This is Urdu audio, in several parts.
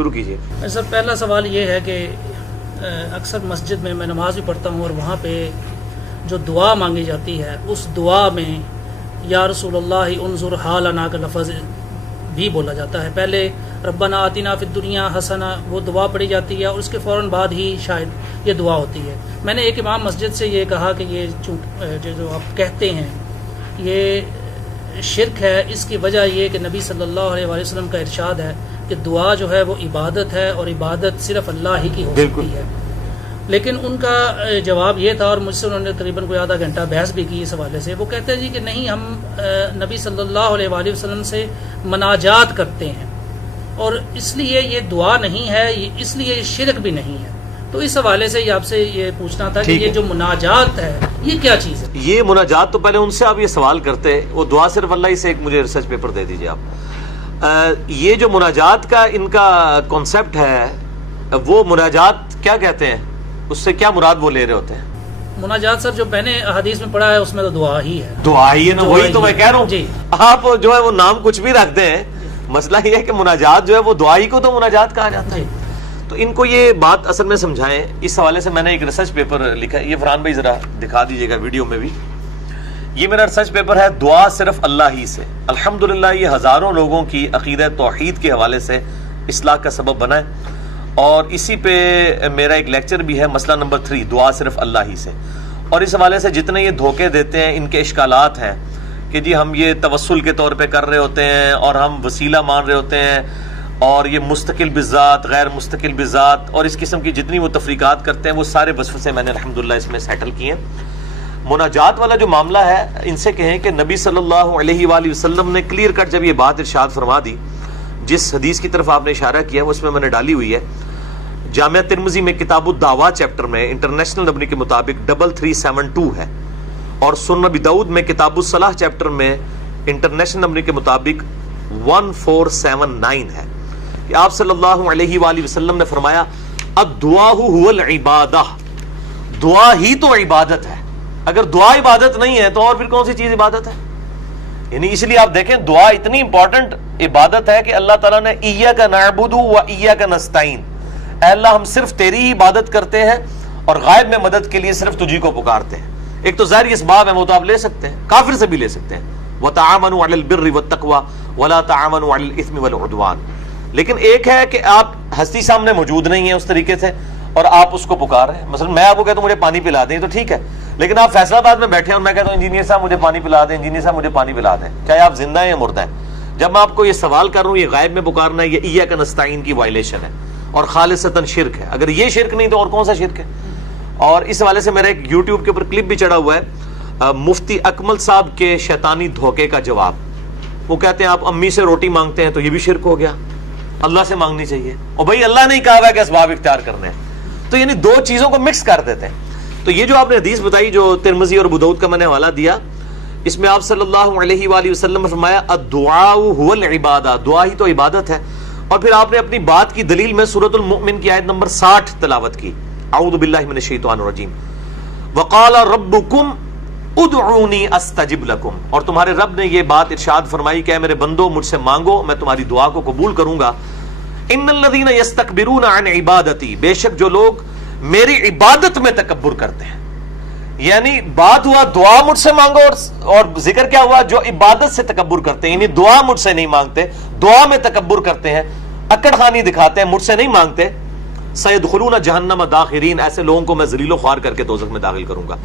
شروع کیجیے. سر پہلا سوال یہ ہے کہ اکثر مسجد میں نماز بھی پڑھتا ہوں اور وہاں پہ جو دعا مانگی جاتی ہے اس دعا میں یا رسول اللہ انظر حالنا کا لفظ بھی بولا جاتا ہے. پہلے ربنا آتنا فی الدنیا حسنہ وہ دعا پڑھی جاتی ہے اور اس کے فوراً بعد ہی شاید یہ دعا ہوتی ہے. میں نے ایک امام مسجد سے یہ کہا کہ یہ جو آپ کہتے ہیں یہ شرک ہے. اس کی وجہ یہ کہ نبی صلی اللہ علیہ وآلہ وسلم کا ارشاد ہے کہ دعا جو ہے وہ عبادت ہے اور عبادت صرف اللہ ہی کی ہو سکتی ہے. لیکن ان کا جواب یہ تھا اور مجھ سے انہوں نے تقریباً کوئی آدھا گھنٹہ بحث بھی کی اس حوالے سے. وہ کہتے ہیں جی کہ نہیں ہم نبی صلی اللہ علیہ وآلہ وسلم سے مناجات کرتے ہیں اور اس لیے یہ دعا نہیں ہے, اس لیے یہ شرک بھی نہیں ہے. تو اس حوالے سے یہ آپ سے یہ پوچھنا تھا کہ یہ جو مناجات ہے یہ کیا چیز ہے؟ یہ مناجات تو پہلے ان سے آپ یہ سوال کرتے, وہ دعا صرف اللہ ہی سے. ایک مجھے ریسرچ پیپر دے دیجیے آپ. یہ جو مناجات کا ان کا کانسیپٹ ہے, وہ مناجات کیا کہتے ہیں, اس سے کیا مراد وہ لے رہے ہوتے ہیں؟ مناجات سر جو میں نے حدیث میں پڑھا ہے اس میں تو دعا ہی ہے. دعا ہی ہے نا, وہی تو میں کہہ رہا ہوں. جی آپ جو ہے وہ نام کچھ بھی رکھتے ہیں, مسئلہ یہ ہے کہ مناجات جو ہے وہ دعا ہی کو تو مناجات کہا جاتا ہے. تو ان کو یہ بات اصل میں سمجھائیں. اس حوالے سے میں نے ایک ریسرچ پیپر لکھا ہے, یہ فرحان بھائی ذرا دکھا دیجیے گا ویڈیو میں بھی. یہ میرا ریسرچ پیپر ہے دعا صرف اللہ ہی سے. الحمدللہ یہ ہزاروں لوگوں کی عقیدہ توحید کے حوالے سے اصلاح کا سبب بنا ہے. اور اسی پہ میرا ایک لیکچر بھی ہے, مسئلہ نمبر 3, دعا صرف اللہ ہی سے. اور اس حوالے سے جتنے یہ دھوکے دیتے ہیں, ان کے اشکالات ہیں کہ جی ہم یہ توسل کے طور پہ کر رہے ہوتے ہیں اور ہم وسیلہ مان رہے ہوتے ہیں اور یہ مستقل بذات غیر مستقل بذات, اور اس قسم کی جتنی وہ تفریقات کرتے ہیں وہ سارے وسوسے میں نے الحمدللہ اس میں سیٹل کیے ہیں. مناجات والا جو معاملہ ہے, ان سے کہیں کہ نبی صلی اللہ علیہ وآلہ وسلم نے کلیئر کٹ جب یہ بات ارشاد فرما دی, جس حدیث کی طرف آپ نے اشارہ کیا وہ اس میں نے ڈالی ہوئی ہے. جامعہ ترمذی میں کتاب الدعوات چیپٹر میں انٹرنیشنل نمبر کے مطابق 3372 ہے, اور سنن ابی داؤد میں کتاب الصلاح چیپٹر میں انٹرنیشنل نمبر کے مطابق 1479 ہے کہ آپ صلی اللہ علیہ وآلہ وسلم نے فرمایا الدعاء هو العبادہ, دعا ہی تو عبادت ہے. اگر دعا عبادت نہیں ہے تو اور پھر کون سی چیز عبادت ہے؟ یعنی اس لیے آپ دیکھیں دعا اتنی امپورٹنٹ عبادت ہے کہ اللہ تعالیٰ نے ایاک نعبد و ایاک نستعین, اے اللہ ہم صرف تیری ہی عبادت کرتے ہیں اور غائب میں مدد کے لیے صرف تجھی کو پکارتے ہیں. ایک تو ظاہری اسباب ہے وہ تو آپ لے سکتے ہیں, کافر سے بھی لے سکتے ہیں, وتعاونوا علی البر والتقوی ولا تعاونوا علی الاثم والعدوان. لیکن ایک ہے کہ آپ ہستی سامنے موجود نہیں ہیں اس طریقے سے اور آپ اس کو پکار رہے ہیں. مثلا میں آپ کو کہتا ہوں مجھے پانی پلا دیں تو ٹھیک ہے, لیکن آپ فیصلہ آباد میں بیٹھے ہیں اور میں کہتا ہوں انجینئر صاحب مجھے پانی پلا دیں, انجینئر صاحب مجھے پانی پلا دیں, چاہے آپ زندہ ہیں یا مردہ ہیں. جب میں آپ کو یہ سوال کر رہا ہوں یہ غائب میں پکارنا ہے, یہ ایاک نستعین کی وائلیشن ہے اور خالصتاً شرک ہے. اگر یہ شرک نہیں تو اور کون سا شرک ہے؟ اور اس حوالے سے میرا ایک یوٹیوب کے اوپر کلپ بھی چڑھا ہوا ہے, مفتی اکمل صاحب کے شیطانی دھوکے کا جواب. وہ کہتے ہیں آپ امی سے روٹی مانگتے ہیں تو یہ بھی شرک ہو گیا, اللہ سے مانگنی چاہیے. اور بھائی اللہ نے کہا ہے کہ اسباب اختیار کرنے ہیں. تو یعنی دو چیزوں کو مکس کر دیتے ہیں. تو یہ جو آپ نے حدیث بتائی جو ترمذی اور ابو داؤد کا میں نے حوالہ دیا, اس میں آپ صلی اللہ علیہ وآلہ وسلم نے فرمایا الدعاء هو العبادہ, دعا ہی تو عبادت ہے. اور پھر آپ نے اپنی بات کی دلیل میں سورۃ المؤمن کی آیت نمبر 60 تلاوت کی, اعوذ باللہ من الشیطان الرجیم, وقال ربکم ادعونی استجب لکم, اور تمہارے رب نے یہ بات ارشاد فرمائی کہ اے میرے بندو مجھ سے مانگو میں تمہاری دعا کو قبول کروں گا. ان الذین یستکبرون عن عبادتی, بے شک جو لوگ میری عبادت میں تکبر کرتے ہیں. یعنی بات ہوا دعا مجھ سے مانگو اور ذکر کیا ہوا جو عبادت سے تکبر کرتے ہیں, یعنی دعا مجھ سے نہیں مانگتے, دعا میں تکبر کرتے ہیں, اکڑ خانی دکھاتے ہیں, مجھ سے نہیں مانگتے. سیدخلون جہنم داخرین, ایسے لوگوں کو میں ذلیل و خوار کر کے دوزخ میں داخل کروں گا.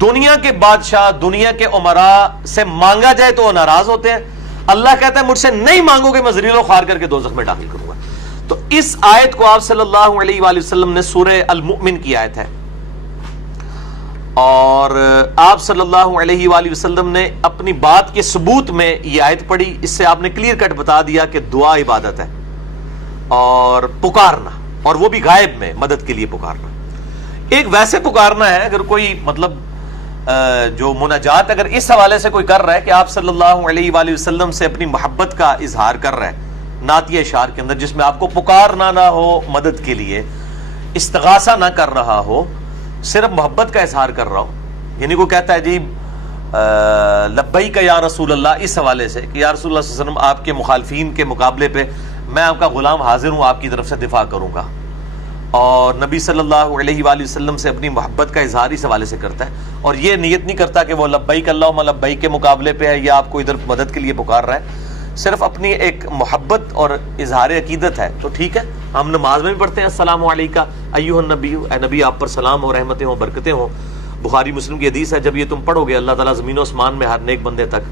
دنیا کے بادشاہ دنیا کے امراء سے مانگا جائے تو وہ ناراض ہوتے ہیں, اللہ کہتا ہے مجھ سے نہیں مانگو گے میں ذلیل و خوار کر کے دوزخ میں داخل کروں گا. تو اس آیت کو آپ صلی اللہ علیہ وآلہ وسلم نے سورہ المؤمن کی آیت ہے, اور آپ صلی اللہ علیہ وآلہ وسلم نے اپنی بات کے ثبوت میں یہ آیت پڑھی. اس سے آپ نے کلیئر کٹ بتا دیا کہ دعا عبادت ہے اور پکارنا, اور وہ بھی غائب میں مدد کے لیے پکارنا. ایک ویسے پکارنا ہے اگر کوئی مطلب جو مناجات اگر اس حوالے سے کوئی کر رہا ہے کہ آپ صلی اللہ علیہ وآلہ وسلم سے اپنی محبت کا اظہار کر رہا ہے نعتیہ اشعار کے اندر, جس میں آپ کو پکارنا نہ ہو مدد کے لیے, استغاثہ نہ کر رہا ہو, صرف محبت کا اظہار کر رہا ہو. یعنی کوئی کہتا ہے جی لبیک یا رسول اللہ, اس حوالے سے کہ یا رسول اللہ صلی اللہ علیہ وسلم آپ کے مخالفین کے مقابلے پہ میں آپ کا غلام حاضر ہوں، آپ کی طرف سے دفاع کروں گا. اور نبی صلی اللہ علیہ وآلہ وسلم سے اپنی محبت کا اظہار اس حوالے سے کرتا ہے، اور یہ نیت نہیں کرتا کہ وہ لبیک اللہم لبیک کے مقابلے پہ ہے یا آپ کو ادھر مدد کے لیے پکار رہا ہے. صرف اپنی ایک محبت اور اظہار عقیدت ہے. تو ٹھیک ہے، ہم نماز میں بھی پڑھتے ہیں السلام علیکہ ایھا النبی، اے نبی آپ پر سلام ہو، رحمتیں ہوں، برکتیں ہوں. بخاری مسلم کی حدیث ہے، جب یہ تم پڑھو گے اللہ تعالیٰ زمین و آسمان میں ہر نیک بندے تک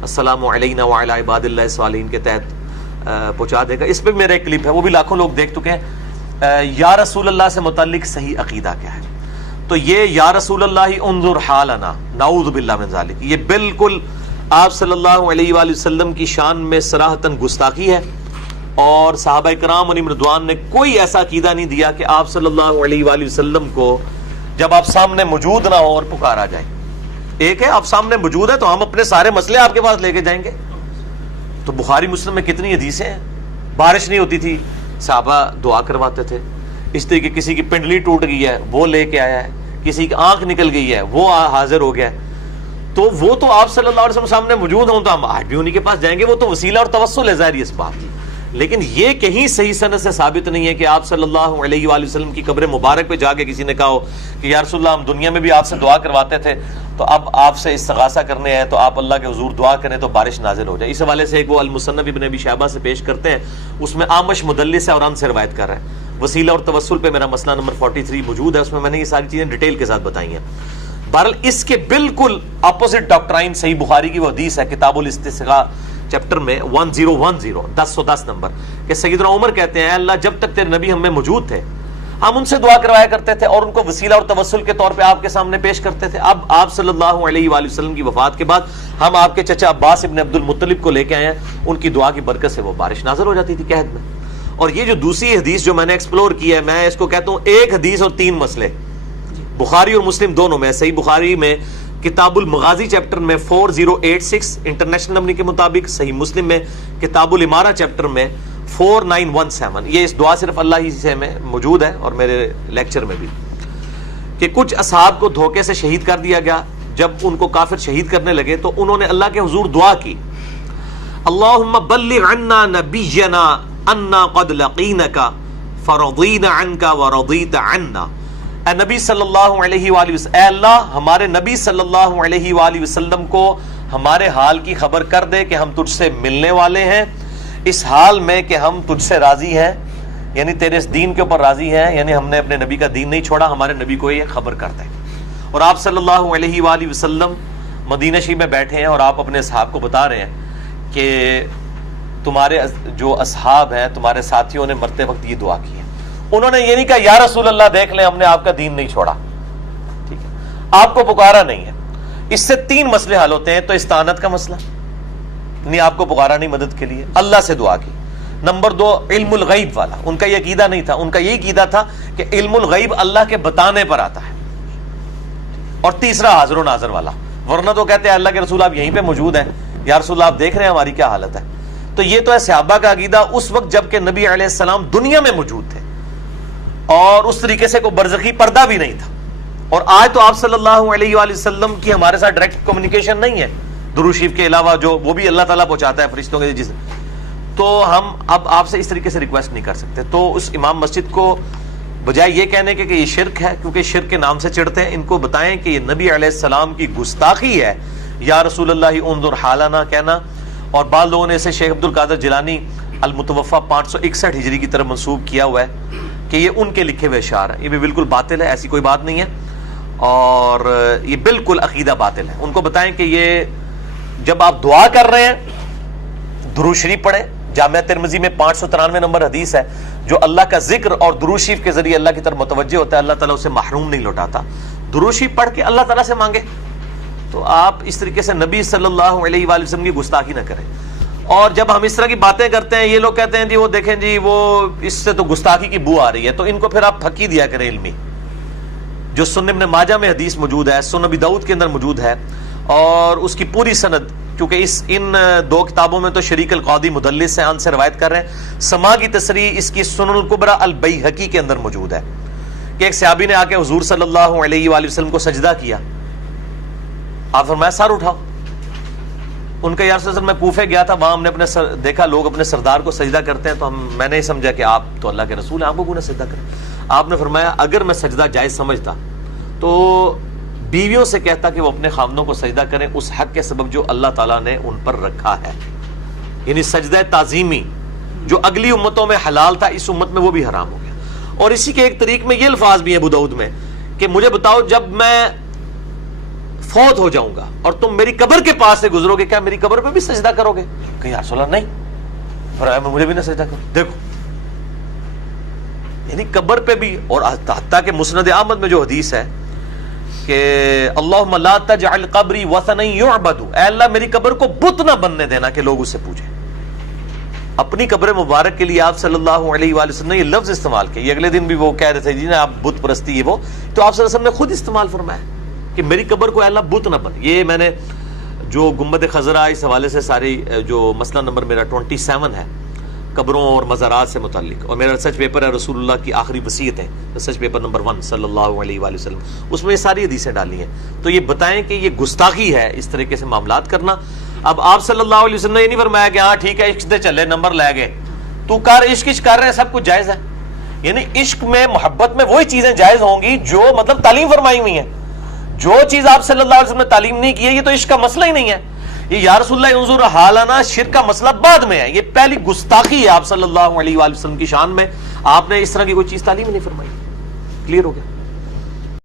السلام علینا وعلی عباد اللہ الصالحین کے تحت پہنچا دے گا. اس پہ میرا ایک کلپ ہے، وہ بھی لاکھوں لوگ دیکھ چکے ہیں. یا رسول اللہ سے متعلق صحیح عقیدہ کیا ہے؟ تو یہ یا رسول اللہ انظر حالنا، نعوذ باللہ من ذالک، یہ بالکل آپ صلی اللہ علیہ وآلہ وسلم کی شان میں صراحتاً گستاخی ہے. اور صحابہ کرام علیہم رضوان نے کوئی ایسا عقیدہ نہیں دیا کہ آپ صلی اللہ علیہ وآلہ وسلم کو جب آپ سامنے موجود نہ ہو اور پکارا جائے. ایک ہے آپ سامنے موجود ہے تو ہم اپنے سارے مسئلے آپ کے پاس لے کے جائیں گے. تو بخاری مسلم میں کتنی حدیثیں ہیں. بارش نہیں ہوتی تھی، صحابہ دعا کرواتے تھے. اس طریقے کسی کی پنڈلی ٹوٹ گئی ہے وہ لے کے آیا ہے، کسی کی آنکھ نکل گئی ہے وہ حاضر ہو گیا ہے. تو وہ تو آپ صلی اللہ علیہ وسلم سامنے موجود ہوں تو ہم آج بھی انہی کے پاس جائیں گے. وہ تو وسیلہ اور توسل ہے ظاہر اس بات. لیکن یہ کہیں صحیح سند سے ثابت نہیں ہے کہ آپ صلی اللہ علیہ وآلہ وسلم کی قبر مبارک پہ جا کے کسی نے کہا ہو کہ یا رسول اللہ ہم دنیا میں بھی آپ سے دعا کرواتے تھے، تو اب آپ سے استغاثہ کرنے ہیں تو آپ اللہ کے حضور دعا کریں تو بارش نازل ہو جائے. اس حوالے سے ایک وہ المصنف ابن ابی شیبہ سے پیش کرتے ہیں، اس میں آمش مدلس ہے اور ان سے روایت کر رہا ہے. وسیلہ اور توسل پہ میرا مسئلہ نمبر 43 موجود ہے، اس میں نے یہ ساری چیزیں ڈیٹیل کے ساتھ بتائی ہیں. بہرحال اس کے بالکل اپوزٹ ڈاکٹرائن صحیح بخاری کی وہ حدیث ہے کتاب الاستسقاء چیپٹر میں 1010 نمبر کہ سیدنا عمر کہتے ہیں اللہ جب تک تیرے نبی ہم میں موجود تھے ہم ان سے دعا کروایا کرتے تھے اور ان کو وسیلہ اور توسل کے طور پہ آپ کے سامنے پیش کرتے تھے. اب آپ صلی اللہ علیہ وآلہ وسلم کی وفات کے بعد ہم آپ کے چچا عباس ابن عبد المطلب کو لے کے آئے ہیں، ان کی دعا کی برکت سے وہ بارش نازل ہو جاتی تھی قحط میں. اور یہ جو دوسری حدیث جو میں نے ایکسپلور کی ہے، میں اس کو کہتا ہوں ایک حدیث اور تین مسئلے. بخاری اور مسلم دونوں میں، صحیح بخاری میں کتاب المغازی چیپٹر میں 4086 انٹرنیشنل نمبر کے مطابق، صحیح مسلم میں کتاب الامارہ چیپٹر میں 4917. یہ اس دعا صرف اللہ ہی سے میں موجود ہے اور میرے لیکچر میں بھی، کہ کچھ اصحاب کو دھوکے سے شہید کر دیا گیا. جب ان کو کافر شہید کرنے لگے تو انہوں نے اللہ کے حضور دعا کی، اللہم بلغ عنا نبینا انا قد لقینک فرضینا عنک ورضیت عنا. اے نبی صلی اللہ علیہ وآلہ وسلم، اے اللہ ہمارے نبی صلی اللہ علیہ وآلہ وسلم کو ہمارے حال کی خبر کر دے کہ ہم تجھ سے ملنے والے ہیں اس حال میں کہ ہم تجھ سے راضی ہیں، یعنی تیرے اس دین کے اوپر راضی ہیں، یعنی ہم نے اپنے نبی کا دین نہیں چھوڑا. ہمارے نبی کو یہ خبر کر دے. اور آپ صلی اللہ علیہ وآلہ وسلم مدینہ شریف میں بیٹھے ہیں اور آپ اپنے اصحاب کو بتا رہے ہیں کہ تمہارے جو اصحاب ہیں تمہارے ساتھیوں نے مرتے وقت یہ دعا کی ہے. انہوں نے یہ نہیں کہا یا رسول اللہ دیکھ لیں ہم نے آپ کا دین نہیں چھوڑا، ٹھیک ہے، آپ کو پکارا نہیں ہے. اس سے تین مسئلے حل ہوتے ہیں. تو استعانت کا مسئلہ، نہیں آپ کو پکارا نہیں مدد کے لیے، اللہ سے دعا کی. نمبر دو علم الغیب والا، ان کا یہ عقیدہ نہیں تھا، ان کا یہ عقیدہ تھا کہ علم الغیب اللہ کے بتانے پر آتا ہے. اور تیسرا حاضر و ناظر والا، ورنہ تو کہتے ہیں اللہ کے رسول آپ یہیں پہ موجود ہیں، یا رسول آپ دیکھ رہے ہیں ہماری کیا حالت ہے. تو یہ تو ہے صحابہ کا عقیدہ اس وقت جب کہ نبی علیہ السلام دنیا میں موجود تھے اور اس طریقے سے کوئی برزخی پردہ بھی نہیں تھا. اور آج تو آپ صلی اللہ علیہ وآلہ وسلم کی ہمارے ساتھ ڈائریکٹ کمیونیکیشن نہیں ہے، درود شریف کے علاوہ جو وہ بھی اللہ تعالیٰ پہنچاتا ہے فرشتوں کے جس. تو ہم اب آپ سے اس طریقے سے ریکویسٹ نہیں کر سکتے. تو اس امام مسجد کو بجائے یہ کہنے کے کہ یہ شرک ہے، کیونکہ شرک کے نام سے چڑھتے ہیں، ان کو بتائیں کہ یہ نبی علیہ السلام کی گستاخی ہے یا رسول اللہ انظر حالنا کہنا. اور بعض لوگوں نے اسے شیخ عبد القادر جیلانی المتوفی 561 ہجری کی طرف منسوب کیا ہوا ہے کہ یہ ان کے لکھے ہوئے اشعار ہیں. یہ بھی بالکل باطل ہے، ایسی کوئی بات نہیں ہے، اور یہ بالکل عقیدہ باطل ہے. ان کو بتائیں کہ یہ جب آپ دعا کر رہے ہیں درود شریف پڑھیں. جامعہ ترمذی میں 593 نمبر حدیث ہے، جو اللہ کا ذکر اور درود شریف کے ذریعے اللہ کی طرف متوجہ ہوتا ہے اللہ تعالیٰ اسے محروم نہیں لوٹاتا. درود شریف پڑھ کے اللہ تعالیٰ سے مانگے. تو آپ اس طریقے سے نبی صلی اللہ علیہ وآلہ وسلم کی گستاخی نہ کریں. اور جب ہم اس طرح کی باتیں کرتے ہیں، یہ لوگ کہتے ہیں جی وہ دیکھیں جی وہ اس سے تو گستاخی کی بو آ رہی ہے، تو ان کو پھر آپ پھکی دیا کریں علمی. جو سنن ابن ماجہ میں حدیث موجود ہے، سنن ابی داؤد کے اندر موجود ہے، اور اس کی پوری سند، کیونکہ ان دو کتابوں میں تو شریک القاضی مدلس سے ان سے روایت کر رہے ہیں. سما کی تصریح اس کی سنن الکبریٰ البیہقی کے اندر موجود ہے کہ ایک صحابی نے آ کے حضور صلی اللہ علیہ وآلہ وسلم کو سجدہ کیا. آپ فرمایا سر اٹھاؤ. ان کا یا رسول اللہ میں کوفے گیا تھا, وہاں ہم نے دیکھا لوگ اپنے سردار کو سجدہ کرتے ہیں, تو میں نے سمجھا کہ آپ تو اللہ کے رسول ہیں, آپ کو کیوں نہ سجدہ کریں. آپ نے فرمایا اگر میں سجدہ جائز سمجھتا تو بیویوں سے کہتا کہ وہ اپنے خامدوں کو سجدہ کریں اس حق کے سبب جو اللہ تعالیٰ نے ان پر رکھا ہے. یعنی سجدہ تعظیمی جو اگلی امتوں میں حلال تھا, اس امت میں وہ بھی حرام ہو گیا. اور اسی کے ایک طریق میں یہ الفاظ بھی ہیں ابو داؤد میں کہ مجھے بتاؤ جب میں فوت ہو جاؤں گا اور تم میری قبر کے پاس سے گزرو گے, کیا میری قبر پہ بھی سجدہ کرو گے؟ کہ یا رسول اللہ نہیں. فرمایا میں مجھے بھی نہ سجدہ کرو. دیکھو یعنی قبر پہ بھی. اور حتیٰ کہ مسند احمد میں جو حدیث ہے کہ اللہم لا تجعل قبری وثنا یعبد, اے اللہ میری قبر کو بت نہ بننے دینا کہ لوگ اسے پوجیں. اپنی قبر مبارک کے لیے آپ صلی اللہ علیہ وآلہ وسلم نے یہ لفظ استعمال کیا. یہ اگلے دن بھی وہ کہہ رہے تھے جی نا آپ بت پرستی ہے وہ, تو آپ صلی اللہ علیہ وسلم نے خود استعمال فرمایا کہ میری قبر کو اے اللہ بت نہ بن. یہ میں نے جو گنبد خضرا اس حوالے سے ساری جو مسئلہ نمبر میرا 27 ہے قبروں اور مزارات سے متعلق, اور میرا ریسرچ پیپر ہے رسول اللہ کی آخری وصیتیں, ریسرچ پیپر نمبر 1 صلی اللہ علیہ وآلہ وسلم, اس میں یہ ساری حدیثیں ڈالی ہیں. تو یہ بتائیں کہ یہ گستاخی ہے اس طریقے سے معاملات کرنا. اب آپ صلی اللہ علیہ وسلم نے یہ نہیں فرمایا کہ ہاں ٹھیک ہے عشق دے چلے نمبر لے گئے تو کر عشق کر رہے ہیں سب کچھ جائز ہے. یعنی عشق میں محبت میں وہی چیزیں جائز ہوں گی جو مطلب تعلیم فرمائی ہوئی ہیں. جو چیز آپ صلی اللہ علیہ وسلم نے تعلیم نہیں کی ہے یہ تو عشق کا مسئلہ ہی نہیں ہے. یہ یا رسول اللہ انظر حالنا شرک کا مسئلہ بعد میں ہے. یہ پہلی گستاخی ہے آپ صلی اللہ علیہ وآلہ وسلم کی شان میں. آپ نے اس طرح کی کوئی چیز تعلیم نہیں فرمائی. کلیئر ہو گیا؟